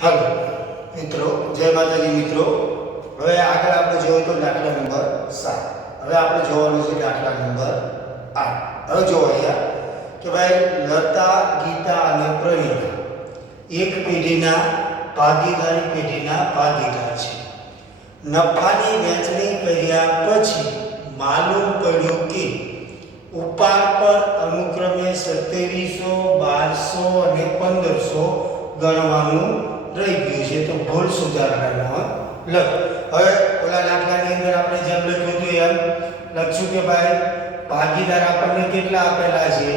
હાલો મિત્રો, જય માતાજી મિત્રો। હવે આગળ આપણે જોઈએ તો દાખલા નંબર 7। હવે આપણે જોવાનું છે દાખલા નંબર 8। હવે જોવો અહીંયા કે ભાઈ લતા, ગીતા અને પ્રવીણ એક પેઢીના ભાગીદાર છે। નફાની વહેંચણી કર્યા પછી માલુમ પડ્યું કે ઉપાડ પર અનુક્રમે 2700, 1200 અને 1500 ગણવાનું રહી ગયું છે। તો ભૂલ સુધારણાનો લખ। હવે ઓલા દાખલાની અંદર આપણે જેમ લખ્યું હતું એમ લખશું કે ભાઈ ભાગીદાર આપણને કેટલા આપેલા છે?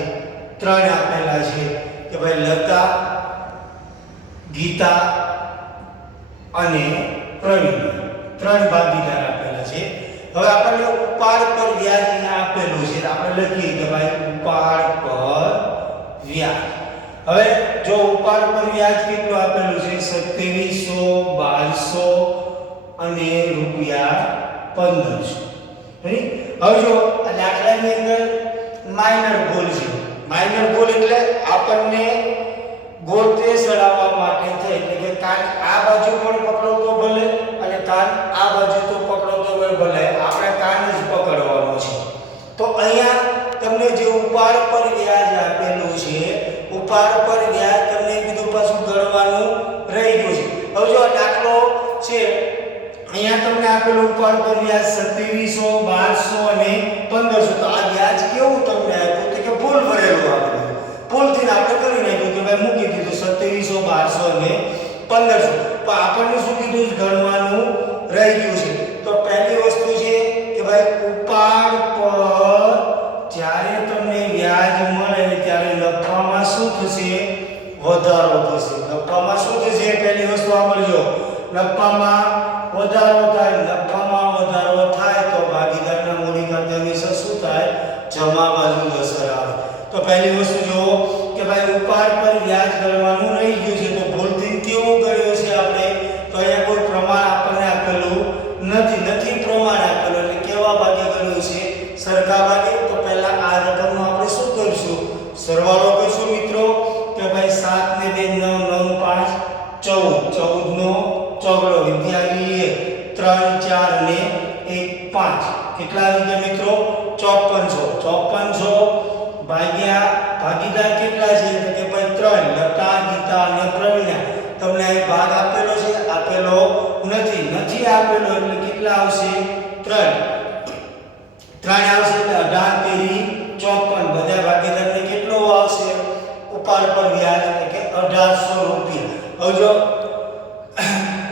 3 આપેલા છે કે ભાઈ લતા, ગીતા અને પ્રવીણ 3 ભાગીદાર આપેલા છે। હવે આપણને ઉપાડ પર વ્યાજ અહીંયા આપેલું છે, આપણે લખીએ કે ભાઈ ઉપાડ પર વ્યાજ। હવે જો ઉપાડ પર વ્યાજ કેટલું આપેલું છે? 2700, 1200 અને ₹1500। હવે જો આ દાખલાની અંદર માઇનર ભૂલ છે। માઇનર ભૂલ એટલે આપણને ગોતે સડાવવા માટે થઈ, એટલે કે કાન આ બાજુ પણ પકડો તો ભલે અને કાન આ બાજુ તો પકડો તો ભલે, આપણે કાન જ પકડવાનો છે। તો અહીંયા તમને જે ઉપાડ પર વ્યાજ આપેલું છે, ઉપાડ પર વ્યાજ તમને કીધું પાછું ગણવાનું રહી ગયું છે। હવે જો આ દાખલો છે અહીંયા તમને આપેલું ઉપાડ પર વ્યાજ 2700, 1200 અને 1500। તો આ વ્યાજ કેવું તમને આપ્યું? તો કે ભૂલ ભરેલું આપેલું, ભૂલથી આપણે કરી નાખ્યું કે ભાઈ મૂકી દીધું 2700, 1200 અને 1500। તો આપણને શું કીધું? ગણવાનું રહી ગયું છે। તો પહેલી વસ્તુ છે કે ભાઈ ઉપાડ પર જ્યારે તમને વ્યાજ મળે ત્યારે નફામાં શું થશે? વધારો થશે। નફામાં શું થશે? પહેલી વસ્તુ સાંભળજો, નફામાં વધારો થાય। નફામાં વધારો થાય તો ભાગીદારના મૂડી ખાતે હંમેશા શું થાય? જમા બાજુ અસર આવે। તો પહેલી વસ્તુ જો કે ભાઈ ઉપાડ પર વ્યાજ ગણવાનું રહી ગયું છે। તો ભૂલથી કેવું કર્યું છે આપણે? તો અહીંયા કોઈ પ્રમાણ આપણને આપેલું નથી પ્રમાણ આપેલું, એટલે કેવા ભાગે ગણ્યું છે? સરખા ભાગે। તો પહેલા આ રકમનો આપણે શું કરશું? સરવાળો કરશું મિત્રો કે ભાઈ 7 ને 2 9, 9 5 14, 14 નો ચોગડો વિદ્યાર્થી 3 4 ને 1 5 કેટલા આવી ગયા મિત્રો? 5400 ભાગ્યા ભાગીદાર કેટલા છે? તો કે ભાઈ 3 લતા, ગીતા અને પ્રવીણ। તમને અહીં ભાગ આપેલો છે? આપેલો નથી આપેલો, એટલે કેટલા આવશે? 3 આવશે એટલે 18 54 બધા ભાગીદારને કેટલો આવશે? ઉપાડ પર વ્યાજ એટલે કે 1800 રૂપિયા। હવે જો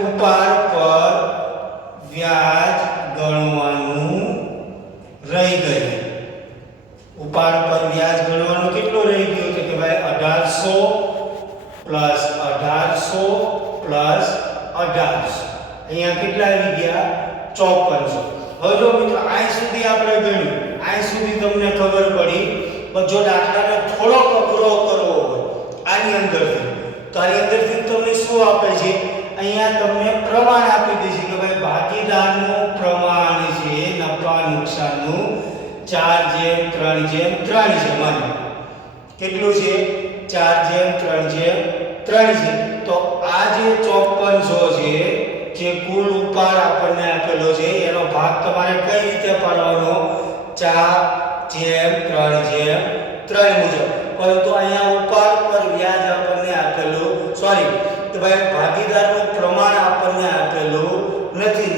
ઉપાડ પર વ્યાજ ગણવાનું રહી ગયું, ઉપાડ પર વ્યાજ ગણવાનું કેટલું રહી ગયું? તો કે ભાઈ 1800 પ્લસ 1800 પ્લસ 1800 અહીંયા કેટલા આવી ગયા? 5400। હવે જો મિત્રો અહીં સુધી આપણે ગણ્યું, અહીં સુધી તમને ખબર પડી, પણ જો દાખલાને થોડો અઘરો કરવો હોય આની અંદરથી, તો આની અંદરથી તમને શું આપે છે? અહીંયા તમને પ્રમાણ આપી દે છે કે ભાઈ ભાગીદારનું પ્રમાણ છે નફા નુકસાનનું 4:3:3 છે। માનો કેટલું છે? 4:3:3 છે। તો આ જે 5400 છે, જે કુલ ઉપાડ આપણને આપેલો છે, એનો ભાગ તમારે કઈ રીતે પાડવાનો? 4:3:3 મુજબ। પરંતુ અહીંયા ઉપાડ પર વ્યાજ આપણને આપેલું કે ભાઈ ભાગીદારનું પ્રમાણ આપણને આપેલું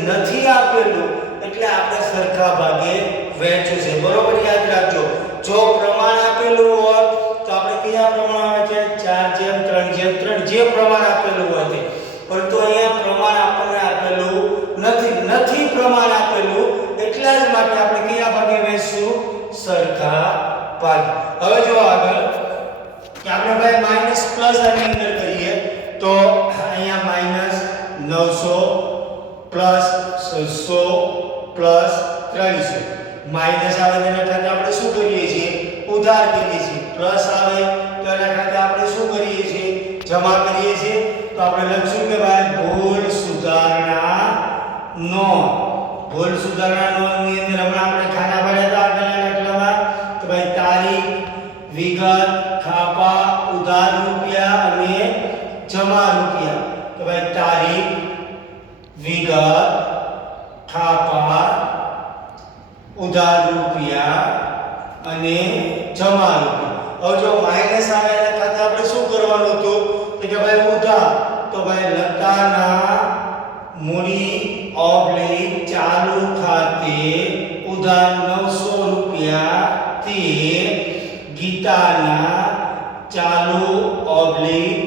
નથી આપેલું, એટલે આપણે સરખા ભાગે વહેંચ્યું છે। બરોબર યાદ રાખજો, જો પ્રમાણ આપેલું હોત તો આપણે કયા પ્રમાણ આવે છે? 4:3:3 જે પ્રમાણ આપેલું હોય તે। પરંતુ અહીંયા પ્રમાણ આપણને આપેલું નથી પ્રમાણ આપેલું, એટલા જ માટે આપણે કયા ભાગે વહેંચશું? સરખા ભાગે। હવે જો આગળ કે આપણે ભાઈ માઈનસ પ્લસ આની અંદર કરીએ તો અહીંયા માઈનસ 900 પ્લસ 600 પ્લસ 300 માઈનસ આવે તેના ખાતે આપણે શું કરીએ છીએ? ઉધાર કરીએ છીએ। પ્લસ આવે તો એના ખાતે આપણે શું કરીએ છીએ? જમા કરીએ છીએ। તો આપણે લખશું કે ભાઈ ભૂલ સુધારણા નોંધની અંદર હમણાં આપણે ખાના ભર્યા હતા આગળના દાખલામાં, તો ભાઈ તારીખ, વિગત, ખાપા, ઉધાર રૂપિયા અને જમા રૂપિયા। તો ભાઈ તારીખ, વિગત, થાપા, ઉધાર રૂપિયા અને જમા રૂપિયા. હવે જો માઈનસ આવે એના ખાતે આપણે શું કરવાનું હતું તો કે ભાઈ ઉધાર, તો ભાઈ લતાના મૂડી ઓબ્લિક ચાલુ ખાતે ઉધાર 900 રૂપિયા તે ગીતાના ચાલુ ઓબ્લિક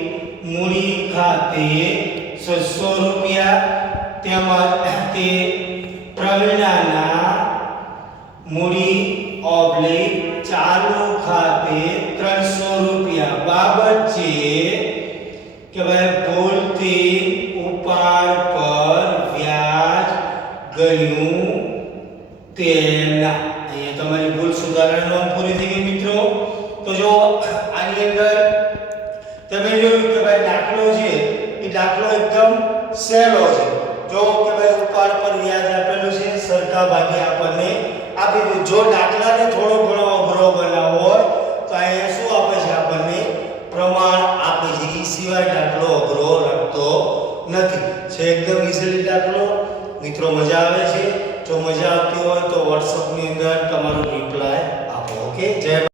મૂડી ખાતે 600 રૂપિયા તેમજ તે પ્રવીણાના મૂડી ઓબ્લિક ચાલુ ખાતે 300 રૂપિયા. બાબત છે કે ભાઈ ભૂલથી ઉપાડ પર વ્યાજ ગયું તેના. અહીંયા તમારી ભૂલ સુધારણા નોંધ પૂરી થઈ ગઈ મિત્રો. તો જો આની અંદર તમે જોયું કે ભાઈ દાખલો છે એ દાખલો એકદમ સહેલો છે. જો કે ભાઈ ઉપાડ પર વ્યાજ આપેલું છે, સરખા ભાગે આપણને આપી દીધું. જો દાખલાને થોડો ઘણો અઘરો બનાવવો હોય તો અહીંયા શું આપે છે આપણને પ્રમાણ આપે છે. એ સિવાય દાખલો અઘરો લખતો નથી. છે એકદમ ઈઝીલી દાખલો. મિત્રો મજા આવે છે? જો મજા આવતી હોય તો WhatsApp ની અંદર તમારો રિપ્લાય આપો. ઓકે, જય